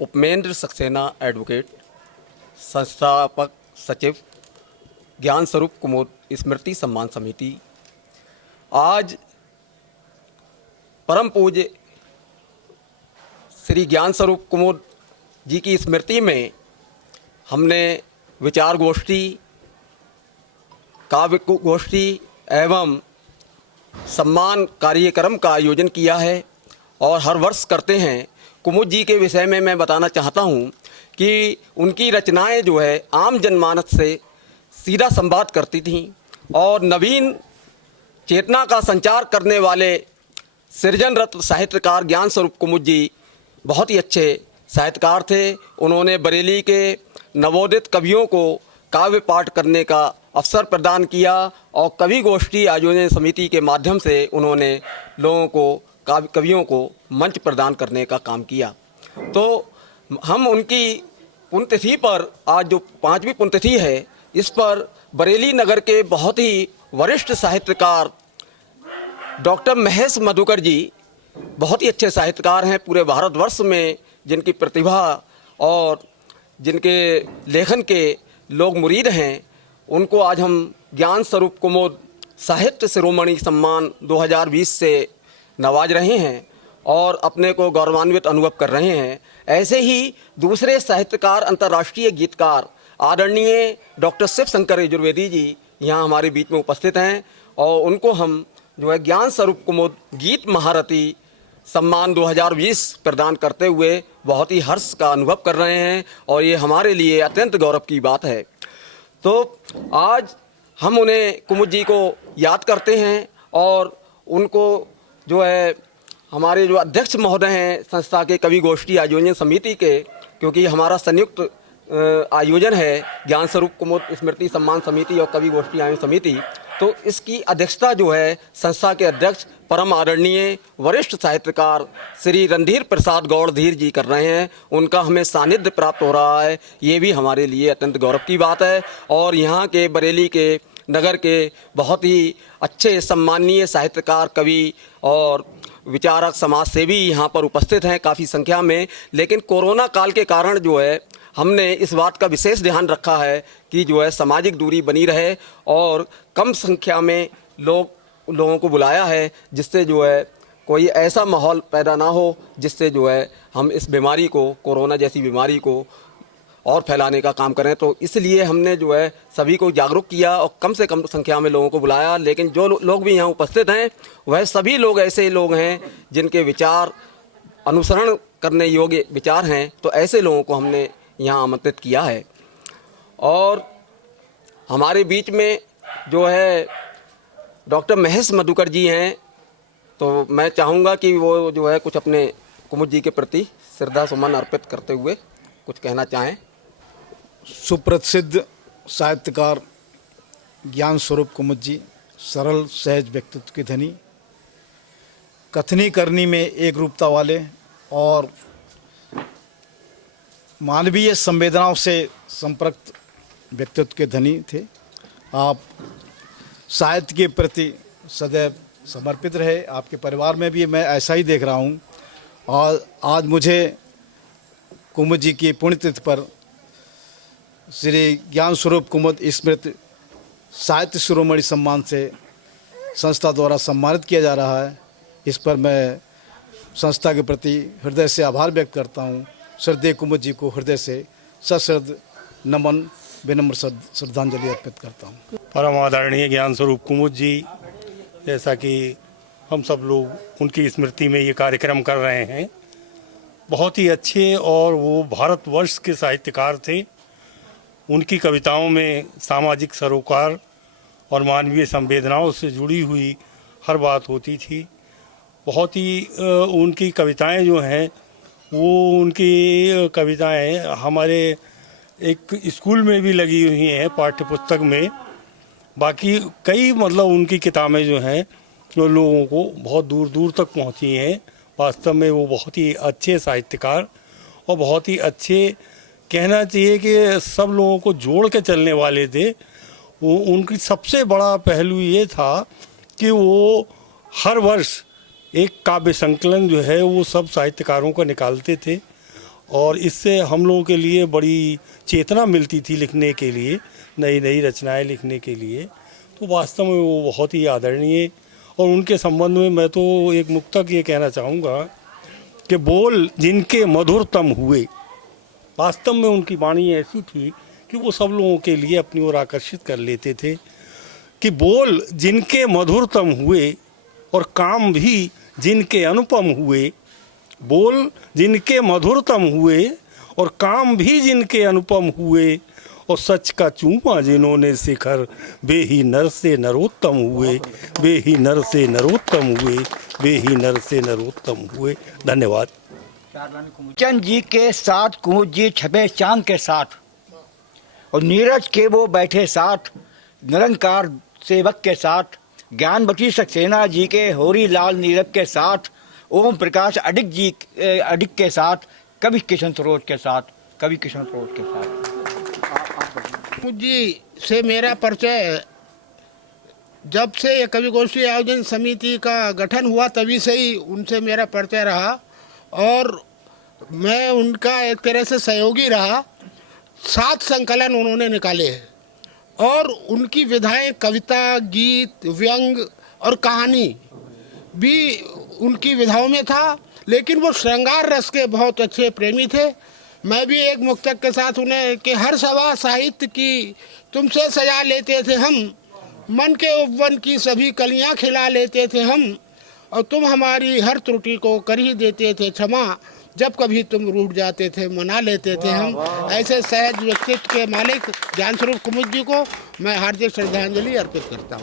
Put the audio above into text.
उपमेंद्र Saxena advocate, संस्थापक सचिव, ज्ञान स्वरूप कुमुद स्मृति सम्मान समिति। आज परम पूज्य श्री ज्ञान स्वरूप कुमुद जी की स्मृति में हमने विचार गोष्ठी, काव्य गोष्ठी एवं सम्मान कार्यक्रम का आयोजन किया है और हर वर्ष करते हैं। कुमुद जी के विषय में मैं बताना चाहता हूं कि उनकी रचनाएं जो है आम जनमानस से सीधा संवाद करती थीं और नवीन चेतना का संचार करने वाले सृजनरत साहित्यकार ज्ञान स्वरूप कुमुद जी बहुत ही अच्छे साहित्यकार थे। उन्होंने बरेली के नवोदित कवियों को काव्य पाठ करने का अवसर प्रदान किया और कवि गोष्ठी आयोजन समिति के माध्यम से उन्होंने लोगों को कवियों को मंच प्रदान करने का काम किया। तो हम उनकी पुण्यतिथि पर, आज जो 5वीं पुण्यतिथि है, इस पर बरेली नगर के बहुत ही वरिष्ठ साहित्यकार डॉक्टर महेश मधुकर जी, बहुत ही अच्छे साहित्यकार हैं, पूरे भारतवर्ष में जिनकी प्रतिभा और जिनके लेखन के लोग मुरीद हैं, उनको आज हम ज्ञान स्वरूप कुमुद साहित्य शिरोमणि सम्मान 2020 से नवाज रहे हैं और अपने को गौरवान्वित अनुभव कर रहे हैं। ऐसे ही दूसरे साहित्यकार, अंतर्राष्ट्रीय गीतकार आदरणीय डॉक्टर शिव शंकर यजुर्वेदी जी यहाँ हमारे बीच में उपस्थित हैं और उनको हम जो है ज्ञान स्वरूप कुमुद गीत महारथी सम्मान 2020 प्रदान करते हुए बहुत ही हर्ष का अनुभव कर रहे हैं और ये हमारे लिए अत्यंत गौरव की बात है। तो आज हम उन्हें, कुमुद जी को याद करते हैं और उनको जो है हमारे जो अध्यक्ष महोदय हैं संस्था के कवि गोष्ठी आयोजन समिति के, क्योंकि हमारा संयुक्त आयोजन है ज्ञान स्वरूप कुमुद स्मृति सम्मान समिति और कवि गोष्ठी आयोजन समिति, तो इसकी अध्यक्षता जो है संस्था के अध्यक्ष परम आदरणीय वरिष्ठ साहित्यकार श्री रणधीर प्रसाद गौड़ धीर जी कर रहे हैं। उनका हमें सानिध्य प्राप्त हो रहा है, ये भी हमारे लिए अत्यंत गौरव की बात है। और यहाँ के बरेली के नगर के बहुत ही अच्छे सम्माननीय साहित्यकार, कवि और विचारक, समाज सेवी यहाँ पर उपस्थित हैं काफ़ी संख्या में। लेकिन कोरोना काल के कारण जो है हमने इस बात का विशेष ध्यान रखा है कि जो है सामाजिक दूरी बनी रहे और कम संख्या में लोगों को बुलाया है, जिससे जो है कोई ऐसा माहौल पैदा ना हो जिससे जो है हम इस बीमारी को, कोरोना जैसी बीमारी को और फैलाने का काम करें। तो इसलिए हमने जो है सभी को जागरूक किया और कम से कम संख्या में लोगों को बुलाया। लेकिन जो लोग भी यहाँ उपस्थित हैं वह सभी लोग ऐसे लोग हैं जिनके विचार अनुसरण करने योग्य विचार हैं, तो ऐसे लोगों को हमने यहाँ आमंत्रित किया है। और हमारे बीच में जो है डॉक्टर महेश मधुकर जी हैं, तो मैं चाहूँगा कि वो जो है कुछ अपने कुमुद जी के प्रति श्रद्धा सुमन अर्पित करते हुए कुछ कहना चाहें। सुप्रसिद्ध साहित्यकार ज्ञान स्वरूप कुमुद जी सरल सहज व्यक्तित्व के धनी, कथनी करनी में एक रूपता वाले और मानवीय संवेदनाओं से संपर्क व्यक्तित्व के धनी थे। आप साहित्य के प्रति सदैव समर्पित रहे। आपके परिवार में भी मैं ऐसा ही देख रहा हूँ। और आज मुझे कुमुद जी की पुण्यतिथि पर श्री ज्ञान स्वरूप कुमुद स्मृति साहित्य शिरोमणि सम्मान से संस्था द्वारा सम्मानित किया जा रहा है। इस पर मैं संस्था के प्रति हृदय से आभार व्यक्त करता हूँ। श्रद्धेय कुमुद जी को हृदय से सश्रद्ध नमन, विनम्र श्रद्धांजलि अर्पित करता हूँ। परम आदरणीय ज्ञान स्वरूप कुमुद जी, जैसा कि हम सब लोग उनकी स्मृति में ये कार्यक्रम कर रहे हैं, बहुत ही अच्छे और वो भारतवर्ष के साहित्यकार थे। उनकी कविताओं में सामाजिक सरोकार और मानवीय संवेदनाओं से जुड़ी हुई हर बात होती थी। बहुत ही उनकी कविताएं जो हैं, वो उनकी कविताएं हमारे एक स्कूल में भी लगी हुई हैं, पाठ्य पुस्तक में। बाकी कई उनकी किताबें जो हैं जो लोगों को बहुत दूर दूर तक पहुंची हैं। वास्तव में वो बहुत ही अच्छे साहित्यकार और बहुत ही अच्छे, कहना चाहिए कि सब लोगों को जोड़ के चलने वाले थे। वो उनकी सबसे बड़ा पहलू ये था कि वो हर वर्ष एक काव्य संकलन जो है वो सब साहित्यकारों को निकालते थे और इससे हम लोगों के लिए बड़ी चेतना मिलती थी लिखने के लिए, नई नई रचनाएं लिखने के लिए। तो वास्तव में वो बहुत ही आदरणीय। और उनके संबंध में मैं तो एक मुक्तक ये कहना चाहूँगा कि बोल जिनके मधुरतम हुए। वास्तव में उनकी वाणी ऐसी थी कि वो सब लोगों के लिए अपनी ओर आकर्षित कर लेते थे कि बोल जिनके मधुरतम हुए और काम भी जिनके अनुपम हुए। बोल जिनके मधुरतम हुए और काम भी जिनके अनुपम हुए। और सच का चूमा जिन्होंने शिखर, वे ही नर से नरोत्तम हुए, वे ही नर से नरोत्तम हुए, वे ही नर से नरोत्तम हुए। धन्यवाद। चंद जी के साथ कुमुद जी छपे चांद के साथ, और नीरज के वो बैठे साथ, निरंकार सेवक के साथ, ज्ञानवती सक्सेना जी के होरी लाल नीरव के साथ, ओम प्रकाश अडिग के साथ, कवि किशन सरोज के साथ, कवि किशन सरोज के साथ। जी से मेरा परिचय जब से ये कवि गोष्ठी आयोजन समिति का गठन हुआ तभी से ही उनसे मेरा परिचय रहा, और मैं उनका एक तरह से सहयोगी रहा। 7 संकलन उन्होंने निकाले हैं, और उनकी विधाएं कविता, गीत, व्यंग और कहानी भी उनकी विधाओं में था। लेकिन वो श्रृंगार रस के बहुत अच्छे प्रेमी थे। मैं भी एक मुक्तक के साथ उन्हें कि हर सभा साहित्य की तुमसे सजा लेते थे हम, मन के उपवन की सभी कलियां खिला लेते थे हम, और तुम हमारी हर त्रुटि को कर ही देते थे क्षमा, जब कभी तुम रूठ जाते थे मना लेते थे हम। ऐसे सहज व्यक्तित्व के मालिक ज्ञान स्वरूप कुमुद जी को मैं हार्दिक श्रद्धांजलि अर्पित करता हूँ।